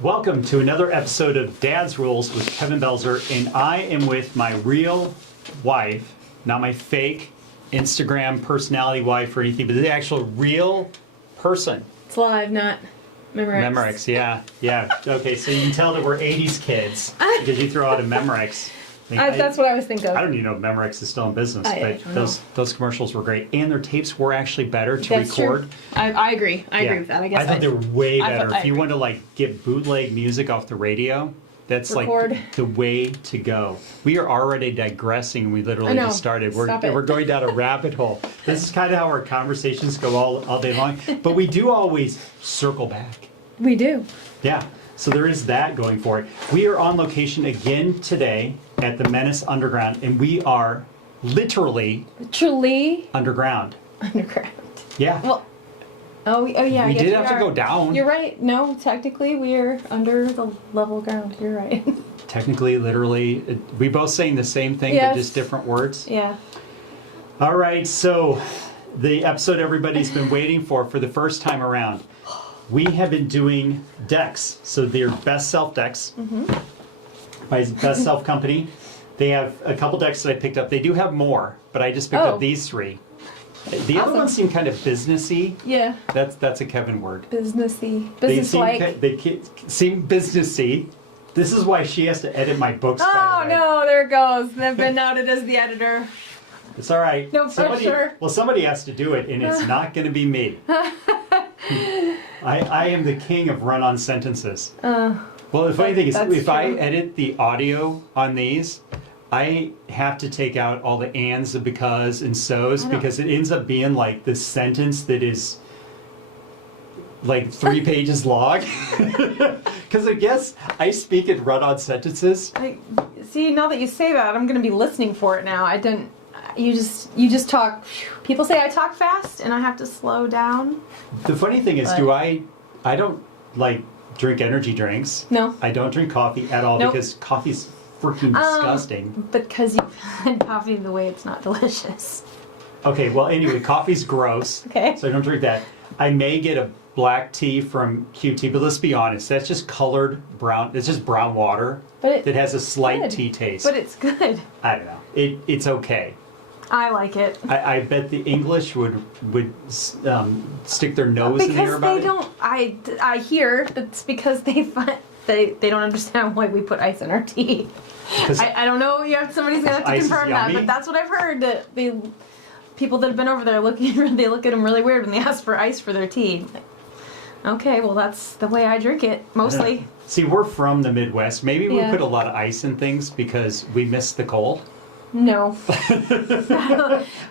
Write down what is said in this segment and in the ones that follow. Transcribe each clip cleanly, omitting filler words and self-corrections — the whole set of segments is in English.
Welcome to another episode of Dad's Rules with Kevin Belzer, and I am with my real wife, not my fake Instagram personality wife or anything, but the actual real person. It's live, not Memorex. Memorex, yeah. Okay, so you can tell that we're 80s kids because you throw out a Memorex. That's what I was thinking of. I don't even know if Memorex is still in business, I but those commercials were great, and their tapes were actually better to That's record. True. I agree. I agree with that. I thought they were way better. If you agree. want to get bootleg music off the radio, that's Record. the way to go. We are already digressing. We literally just started. We're going down a rabbit hole. This is kind of how our conversations go all day long. But we do always circle back. We do. Yeah. So there is that going for it. We are on location again today at the Menace Underground, and we are literally underground. Underground. Yeah. Well. Oh yeah. We yes, did have to go down. You're right. No, technically we are under the level ground. You're right. Technically, literally, we both saying the same thing, Yes. but just different words. Yeah. All right, so the episode everybody's been waiting for the first time around. We have been doing decks, so they're Best Self decks by Best Self Company. They have a couple decks that I picked up. They do have more, but I just picked up these three. The other ones seem kind of businessy. Yeah. That's a Kevin word. Businessy. Business-like. They seem businessy. This is why she has to edit my books. Oh by the way. no! There it goes. I've been outed as the editor. It's all right. No pressure. Well, somebody has to do it, and it's not going to be me. I am the king of run-on sentences. Well, the funny thing is, if I edit the audio on these, I have to take out all the ands, the because, and so's, because it ends up being like this sentence that is like 3 pages long. Because I guess I speak in run-on sentences. See, now that you say that, I'm going to be listening for it now. I didn't. You just talk. People say I talk fast, and I have to slow down. The funny thing is, I don't drink energy drinks. No. I don't drink coffee at all because coffee's freaking disgusting. Because you've had coffee the way it's not delicious. Okay, well, anyway, coffee's gross. Okay. So I don't drink that. I may get a black tea from QT, but let's be honest, that's just colored brown. It's just brown water that has a slight tea taste. But it's good. I don't know. It's okay. I like it. I bet the English would stick their nose in the air about it. Because they don't. I hear that's because they don't understand why we put ice in our tea. I don't know. Somebody's gonna have to confirm that, but that's what I've heard. That the people that have been over there they look at them really weird when they ask for ice for their tea. Okay, well that's the way I drink it mostly. See, we're from the Midwest. Maybe we put a lot of ice in things because we miss the cold. No.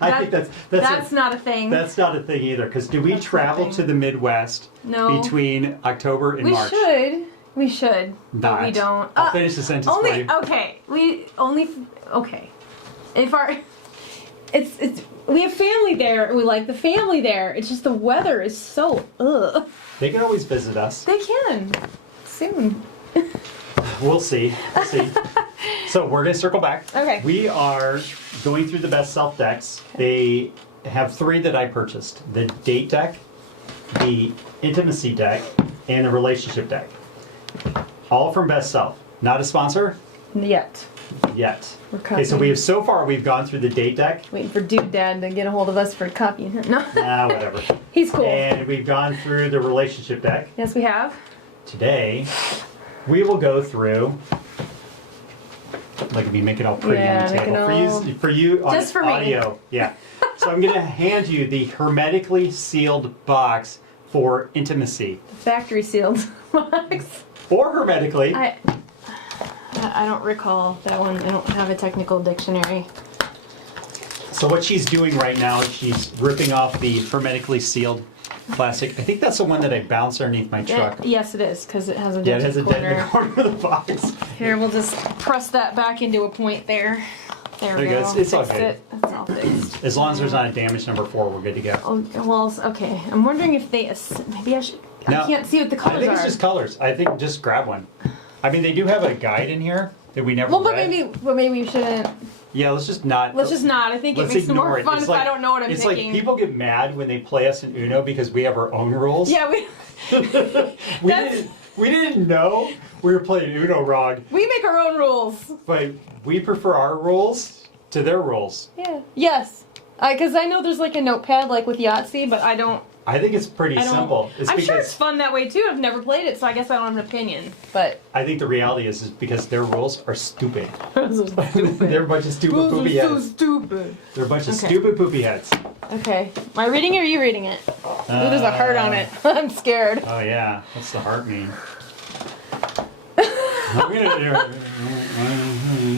I think that's not a thing. That's not a thing either. Because do we travel to the Midwest between October and March? We should. But we don't. I'll finish the sentence for you. Okay. Okay. We have family there. And we like the family there. It's just the weather is so ugh. They can always visit us. They can. Soon. We'll see. So we're going to circle back. Okay. We are going through the Best Self decks. They have 3 that I purchased. The Date deck, the Intimacy deck, and the Relationship deck. All from Best Self. Not a sponsor? Yet. Okay, so we've gone through the Date deck. Waiting for Dude Dad to get a hold of us for a copy. No. Whatever. He's cool. And we've gone through the Relationship deck. Yes, we have. Today, we will go through... Like, be making it all pretty on the table. For you on just for audio. Me. Yeah. So I'm going to hand you the hermetically sealed box for Intimacy. Factory sealed box. Or hermetically. I don't recall that one. I don't have a technical dictionary. So what she's doing right now, she's ripping off the hermetically sealed plastic. I think that's the one that I bounced underneath my truck. Yes, it is, because it has a dent dent in the corner of the box. Here, we'll just press that back into a point there. There we go. It's all good. It's all fixed. As long as there's not a damage number 4, we're good to go. Oh, well, okay. I'm wondering if maybe I should... I can't see what the colors are. I think it's just colors. I think just grab one. I mean, they do have a guide in here that we never read. But maybe we shouldn't. Yeah, let's just not. I think it makes it more fun if I don't know what I'm picking. It's like people get mad when they play us in Uno because we have our own rules. Yeah, we didn't know we were playing Uno wrong. We make our own rules. But we prefer our rules to their rules. Yeah. Yes. Because I know there's like a notepad like with Yahtzee, but I don't. I think it's pretty simple. I'm sure it's fun that way too. I've never played it, so I guess I don't have an opinion. But I think the reality is because their rules are stupid. Those are stupid. They're a bunch of stupid poopy heads. So stupid. They're a bunch of stupid poopy heads. Okay. Am I reading it or are you reading it? Ooh, there's a heart on it. I'm scared. Oh yeah. What's the heart mean?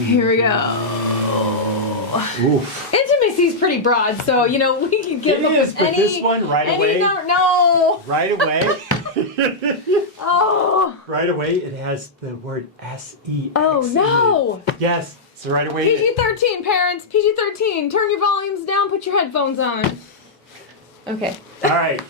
Here we go. Oof. Intimacy's pretty broad, so we can get this one right away. No. Right away. Oh. Right away, it has the word S-E-X. Oh no. Yes. So right away. PG-13, parents. PG-13. Turn your volumes down. Put your headphones on. Okay. All right.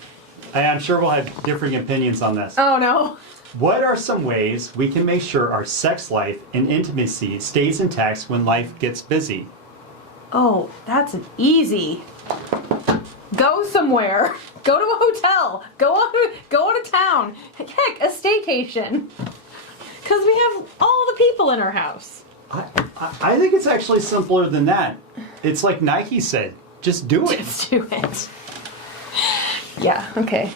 I'm sure we'll have differing opinions on this. Oh no. What are some ways we can make sure our sex life and intimacy stays intact when life gets busy? Oh, that's an easy. Go somewhere. Go to a hotel. Go out of town. Heck, a staycation. Because we have all the people in our house. I think it's actually simpler than that. It's like Nike said, just do it. Just do it. Yeah, okay.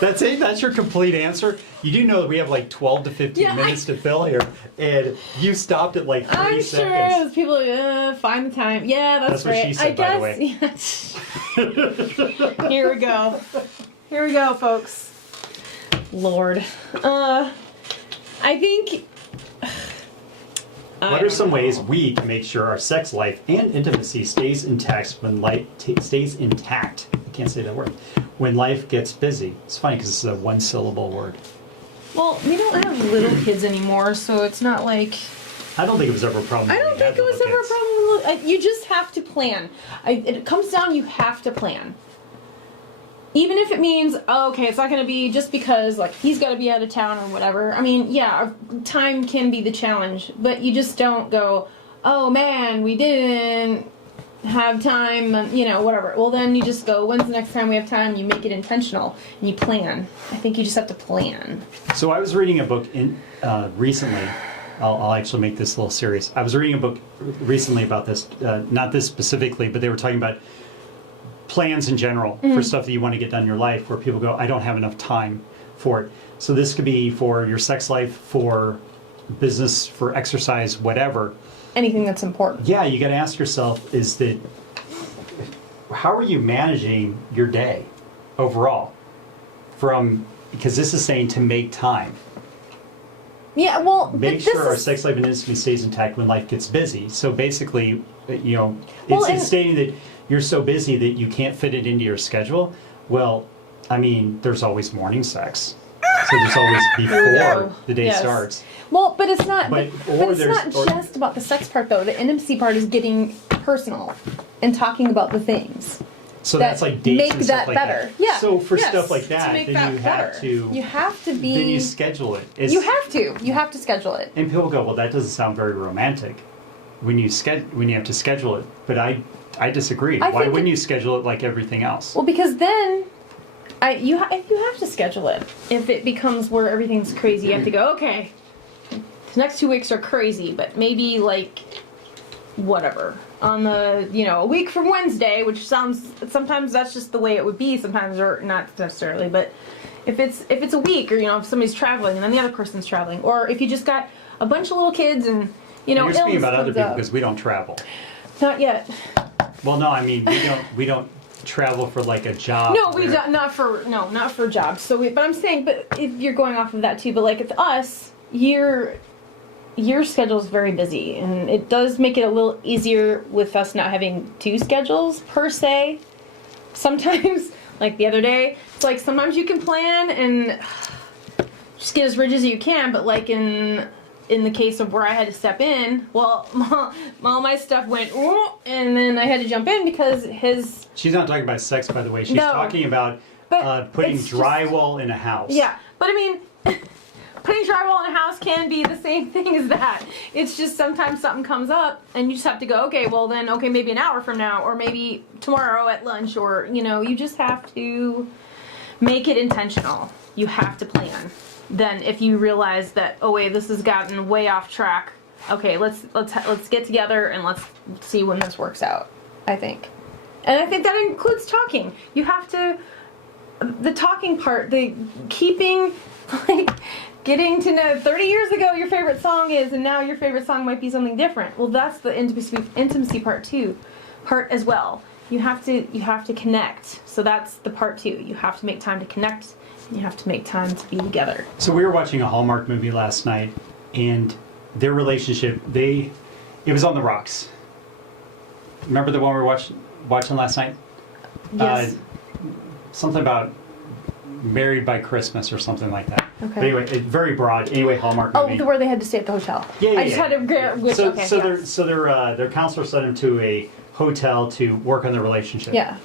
That's it? That's your complete answer? You do know that we have like 12 to 15 minutes to fill here, and you stopped at like 30 seconds. I'm sure people find the time. Yeah, that's right. That's what she said, by the way. Yes. Here we go. Here we go, folks. Lord. I think... What are some ways we can make sure our sex life and intimacy stays intact when life stays intact? I can't say that word. When life gets busy. It's funny because it's a one-syllable word. Well, we don't have little kids anymore, so it's not like... I don't think it was ever a problem. I don't think it was ever a problem. You just have to plan. It comes down, you have to plan. Even if it means, oh, okay, it's not going to be just because, like, he's got to be out of town or whatever. I mean, yeah, time can be the challenge, but you just don't go, oh, man, we didn't have time, whatever. Well, then you just go, when's the next time we have time? You make it intentional, and you plan. I think you just have to plan. So I was reading a book recently. I'll actually make this a little serious. I was reading a book recently about this, not this specifically, but they were talking about plans in general for stuff that you want to get done in your life where people go, I don't have enough time for it. So this could be for your sex life, for business, for exercise, whatever. Anything that's important. Yeah, you got to ask yourself, how are you managing your day overall? Because this is saying to make time. Yeah, well, make sure our sex life and intimacy stays intact when life gets busy. So basically, it's stating that you're so busy that you can't fit it into your schedule. Well, I mean, there's always morning sex. So there's always before the day starts. Well, but it's not. But it's not just about the sex part, though. The intimacy part is getting personal and talking about the things. So that's like dates make and stuff that like better. that. Yeah. So for stuff like that, then you have to be. Then you schedule it. You have to schedule it. And people go, well, that doesn't sound very romantic when you have to schedule it. But I disagree. Why wouldn't you schedule it like everything else? Well, because then you have to schedule it. If it becomes where everything's crazy, you have to go, okay, the next 2 weeks are crazy, but maybe like whatever. On the, a week from Wednesday, which sometimes that's just the way it would be, sometimes, or not necessarily, but if it's a week, or, if somebody's traveling and then the other person's traveling, or if you just got a bunch of little kids and, You're speaking about other people because we don't travel. Not yet. Well, no, I mean, we don't travel for like a job. No, we don't, not for jobs. So, but I'm saying, but if you're going off of that too, but like with us, your schedule is very busy, and it does make it a little easier with us not having two schedules per se. Sometimes, like the other day, it's like sometimes you can plan and just get as rigid as you can, but like in the case of where I had to step in, well, all my stuff went, and then I had to jump in because his... She's not talking about sex, by the way. She's talking about putting drywall in a house. Yeah, but I mean... Putting drywall in a house house can be the same thing as that. It's just sometimes something comes up and you just have to go, okay, well then, okay, maybe an hour from now, or maybe tomorrow at lunch, or, you know, you just have to make it intentional. You have to plan. Then if you realize that, oh wait, this has gotten way off track, okay, let's get together and let's see when this works out, I think. And I think that includes talking. You have to, the talking part, the keeping, like, getting to know 30 years ago your favorite song is, and now your favorite song might be something different. Well, that's the intimacy part as well. You have to connect. So that's the part 2. You have to make time to connect. You have to make time to be together. So we were watching a Hallmark movie last night, and their relationship, it was on the rocks. Remember the one we were watching last night? Yes. Something about Married by Christmas or something like that. Okay. But anyway, very broad. Anyway, Hallmark movie. Oh, where they had to stay at the hotel. Yeah. I just had to their counselor sent them to a hotel to work on their relationship. Yeah.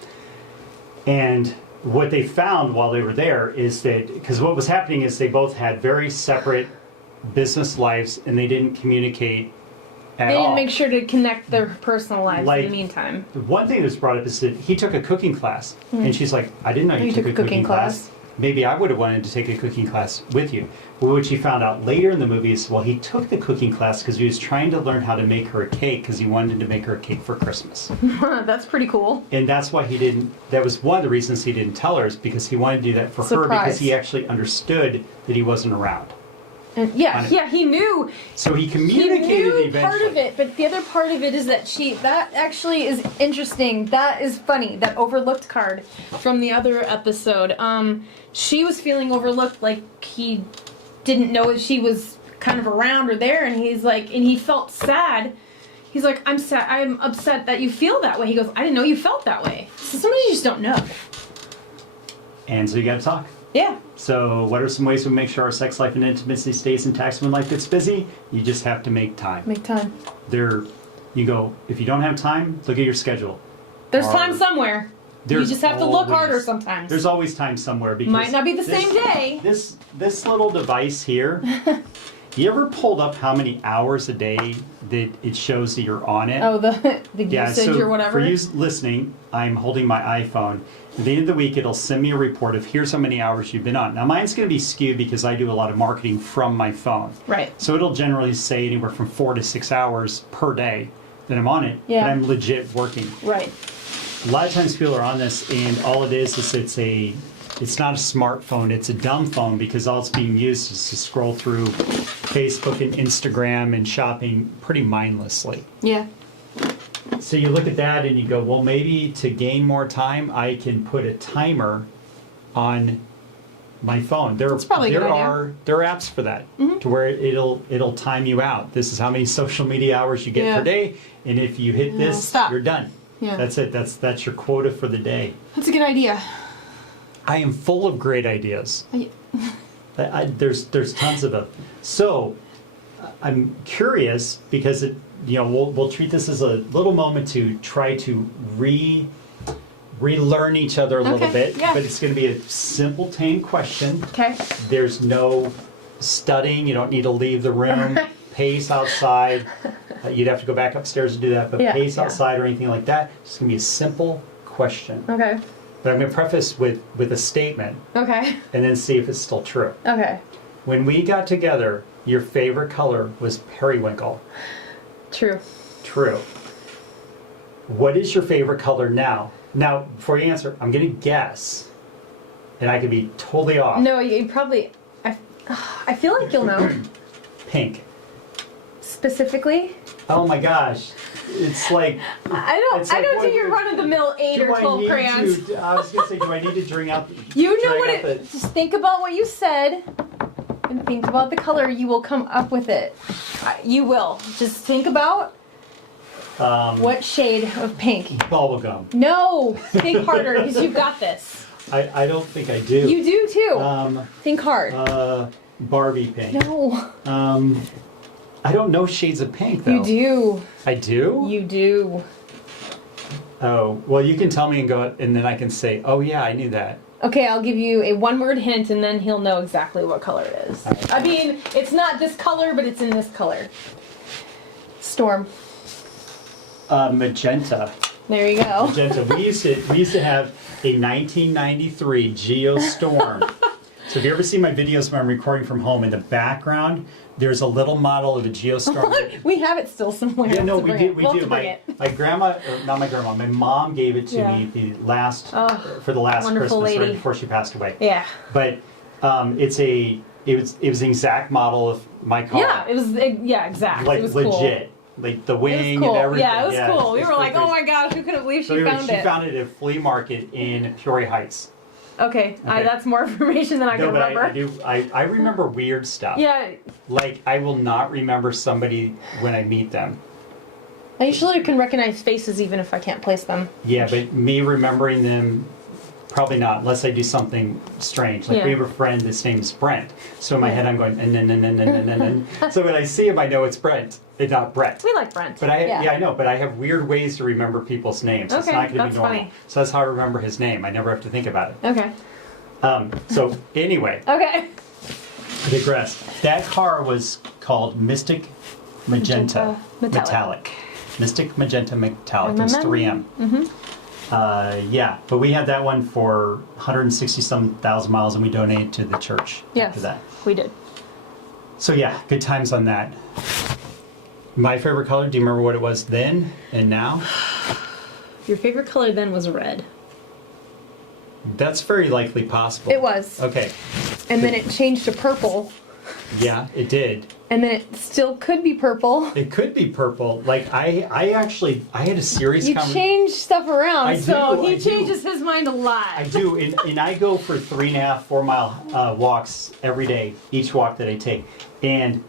And what they found while they were there is that, because what was happening is they both had very separate business lives and they didn't communicate at all. They didn't make sure to connect their personal lives in the meantime. The one thing that's brought up is that he took a cooking class. And she's like, I didn't know you took a cooking class. Maybe I would have wanted to take a cooking class with you. Well, what she found out later in the movie is, well, he took the cooking class because he was trying to learn how to make her a cake because he wanted to make her a cake for Christmas. That's pretty cool. And that's why he didn't, that was one of the reasons he didn't tell her, is because he wanted to do that for her because he actually understood that he wasn't around. And he knew. So he communicated eventually. Part of it, but the other part of it is that that actually is interesting. That is funny. That overlooked card from the other episode. She was feeling overlooked, like he didn't know if she was kind of around or there, and he's like, and he felt sad. He's like, I'm sad. I'm upset that you feel that way. He goes, I didn't know you felt that way. So sometimes you just don't know. And so you got to talk. Yeah. So what are some ways we make sure our sex life and intimacy stays intact when life gets busy? You just have to make time. Make time. You go, if you don't have time, look at your schedule. There's time somewhere. You just have to look harder sometimes. There's always time somewhere. Because might not be the same day. This little device here, you ever pulled up how many hours a day that it shows that you're on it? Oh, the usage or whatever? For you listening, I'm holding my iPhone. At the end of the week, it'll send me a report of here's how many hours you've been on. Now, mine's going to be skewed because I do a lot of marketing from my phone. Right. So it'll generally say anywhere from 4 to 6 hours per day that I'm on it. Yeah. But I'm legit working. Right. A lot of times people are on this, and all it is it's not a smartphone, it's a dumb phone, because all it's being used is to scroll through Facebook and Instagram and shopping pretty mindlessly. Yeah. So you look at that and you go, well, maybe to gain more time, I can put a timer on my phone. That's probably a good idea. There are apps for that, to where it'll time you out. This is how many social media hours you get per day, and if you hit this, you're done. Yeah. That's it. That's your quota for the day. That's a good idea. I am full of great ideas. There's tons of them. So I'm curious, because we'll treat this as a little moment to try to relearn each other a little bit. Yeah. But it's going to be a simple, tame question. Okay. There's no studying. You don't need to leave the room. Pace outside. You'd have to go back upstairs to do that, but pace outside or anything like that. It's going to be a simple question. Okay. But I'm going to preface with a statement. Okay. And then see if it's still true. Okay. When we got together, your favorite color was periwinkle. True. True. What is your favorite color now? Now, before you answer, I'm going to guess. And I could be totally off. No, you probably... I feel like you'll know. Pink. Specifically? Oh my gosh. It's like... I don't do your run-of-the-mill 8 or 12 crayons. I was going to say, do I need to drink out... You know what it... Just think about what you said. And think about the color. You will come up with it. You will. Just think about... what shade of pink? Bubblegum. No! Think harder, because you've got this. I don't think I do. You do, too. Think hard. Barbie pink. No. I don't know shades of pink, though. You do. I do? You do. Oh, well, you can tell me and then I can say, oh, yeah, I knew that. Okay, I'll give you a one-word hint, and then he'll know exactly what color it is. Right. I mean, it's not this color, but it's in this color. Storm. Magenta. There you go. Magenta. We used to have a 1993 Geostorm. So if you ever see my videos when I'm recording from home, in the background, there's a little model of a Geostorm. We have it still somewhere. Yeah, no, we do. My grandma, or not my grandma, my mom gave it to me for the last Christmas, lady. right before she passed away. Yeah. But it was an exact model of my car. Yeah, it was exact. Like it was legit. Cool. Like the wing cool. and everything. Yeah, it was cool. We were like, oh my gosh, we couldn't believe she found it. She found it at a flea market in Peoria Heights. Okay. That's more information than I can remember. I remember weird stuff. Yeah. Like, I will not remember somebody when I meet them. I usually can recognize faces even if I can't place them. Yeah, but me remembering them, probably not, unless I do something strange. Like, we have a friend, his name's Brent. So in my head, I'm going, and. So when I see him, I know it's Brent. It's not Brett. We like Brent. But I know, but I have weird ways to remember people's names. Okay, it's not going to be normal. Funny. So that's how I remember his name. I never have to think about it. Okay. So anyway. Okay. I digress. That car was called Mystic Magenta Metallic. Mystic Magenta Metallic. It's 3M. Mm-hmm. But we had that one for 160-some thousand miles, and we donated to the church after that. We did. So yeah, good times on that. My favorite color, do you remember what it was then and now? Your favorite color then was red. That's very likely possible. It was. Okay. And then it changed to purple. Yeah, it did. And then it still could be purple. It could be purple. Like, I had a serious conversation. You change stuff around, he changes his mind a lot. I do, and I go for 3.5, 4 mile walks every day, each walk that I take. And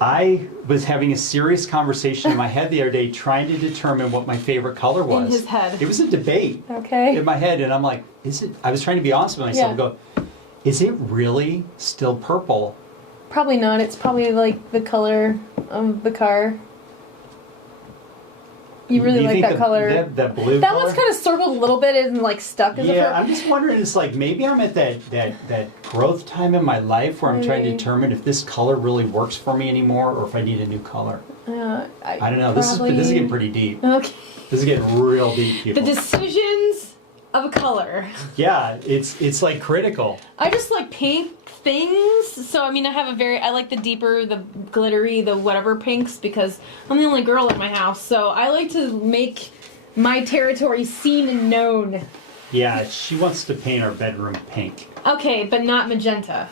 I was having a serious conversation in my head the other day trying to determine what my favorite color was. In his head. It was a debate. Okay. In my head, and I'm like, I was trying to be honest with myself and go, is it really still purple? Probably not. It's probably like the color of the car. You really like that color. That blue that color? one's kind of circled a little bit and like stuck as a purple. I'm just wondering, it's like maybe I'm at that growth time in my life where I'm trying to determine if this color really works for me anymore or if I need a new color. I don't know. This is getting pretty deep. Okay. This is getting real deep, people. The decisions of a color. Yeah, it's like critical. I just like paint things. So I mean, I like the deeper, the glittery, the whatever pinks because I'm the only girl in my house. So I like to make my territory seen and known. Yeah, she wants to paint our bedroom pink. Okay, but not magenta.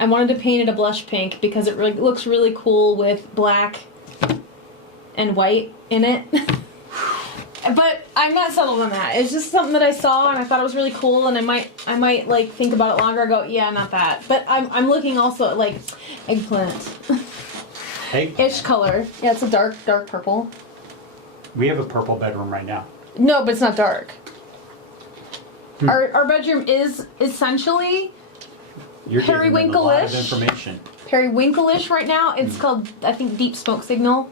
I wanted to paint it a blush pink because it really looks really cool with black and white in it. But I'm not settled on that. It's just something that I saw and I thought it was really cool, and I might like think about it longer and go, yeah, not that. But I'm looking also at like eggplant. Ish color. Yeah, it's a dark purple. We have a purple bedroom right now. No, but it's not dark. Our bedroom is essentially periwinkle-ish. A lot of information. Periwinkle-ish right now. It's called, I think, Deep Smoke Signal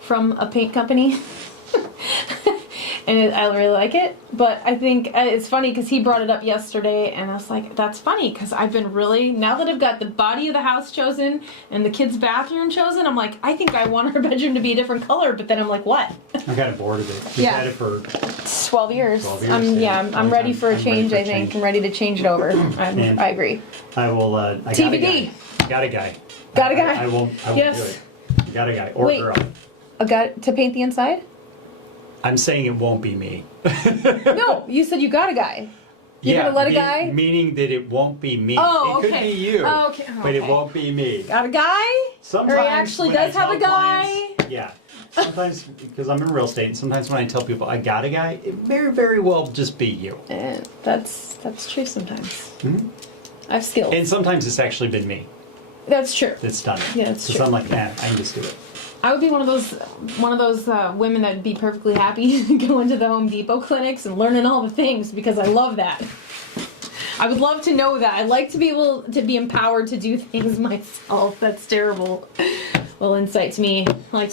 from a paint company. And I really like it, but I think it's funny because he brought it up yesterday, and I was like, that's funny because I've been really, now that I've got the body of the house chosen and the kids' bathroom chosen, I'm like, I think I want our bedroom to be a different color, but then I'm like, what? I'm kind of bored of it. You've had it for 12 years. I'm ready for a change, I think. I'm ready to change it over. I agree. I will, TBD. Got a guy. Got a guy. I won't do it. Got a guy. Or girl. A guy to paint the inside? I'm saying it won't be me. No, you said you got a guy. You're gonna let a guy? Meaning that it won't be me. Oh, it could be you. Oh, okay. But it won't be me. Got a guy? Sometimes or he actually does have a guy? Yeah. Sometimes, because I'm in real estate, and sometimes when I tell people I got a guy, it very, very well just be you. That's true sometimes. Mm-hmm. I have skills. And sometimes it's actually been me. That's true. That's done it. Yeah, that's true. Because I'm like, I can just do it. I would be one of those women that'd be perfectly happy going to the Home Depot clinics and learning all the things because I love that. I would love to know that. I'd like to be able to be empowered to do things myself. That's terrible. Well, insight to me. I like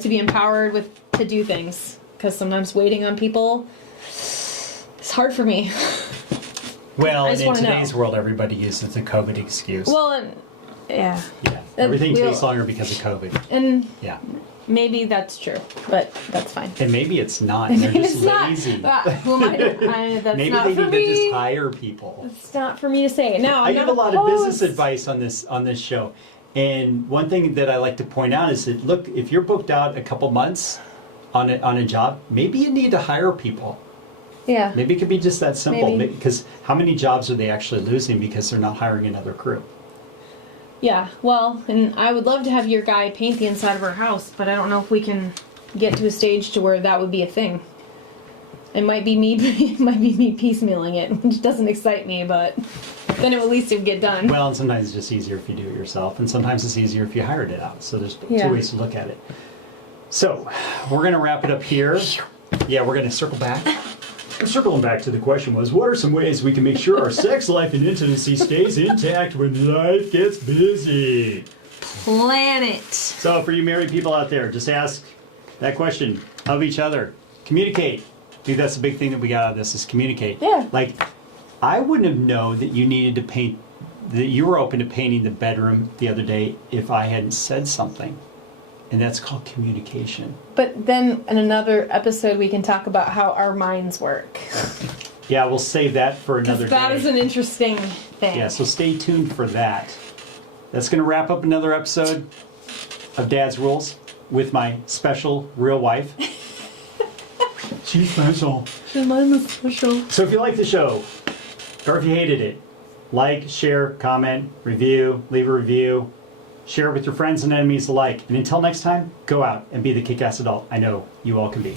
to be empowered to do things because sometimes waiting on people is hard for me. Well, and in today's world, everybody uses the COVID excuse. Well, yeah. Yeah. Everything takes longer because of COVID. And yeah. Maybe that's true, but that's fine. And maybe it's not. And they're just lazy. Who am I? That's maybe not they for need me. to just hire people. It's not for me to say. No, I give a lot of business advice on this show. And one thing that I like to point out is that, look, if you're booked out a couple months on a job, maybe you need to hire people. Yeah. Maybe it could be just that simple. Because how many jobs are they actually losing because they're not hiring another crew? Yeah, well, and I would love to have your guy paint the inside of our house, but I don't know if we can get to a stage to where that would be a thing. It might be me piecemealing it, which doesn't excite me, but then at least it would get done. Well, and sometimes it's just easier if you do it yourself, and sometimes it's easier if you hired it out. So there's two ways to look at it. So we're going to wrap it up here. Yeah, we're going to circle back. Circling back to the question was, what are some ways we can make sure our sex life and intimacy stays intact when life gets busy? Plan it. So for you married people out there, just ask that question of each other. Communicate. Dude, that's the big thing that we got out of this is communicate. Yeah. Like, I wouldn't have known that you needed to paint, that you were open to painting the bedroom the other day if I hadn't said something. And that's called communication. But then in another episode, we can talk about how our minds work. Yeah, we'll save that for another day. That is an interesting thing. Yeah, so stay tuned for that. That's going to wrap up another episode of Dad's Rules with my special real wife. She's special. She's special. So if you like the show, or if you hated it, like, share, comment, review, leave a review. Share it with your friends and enemies alike. And until next time, go out and be the kick-ass adult I know you all can be.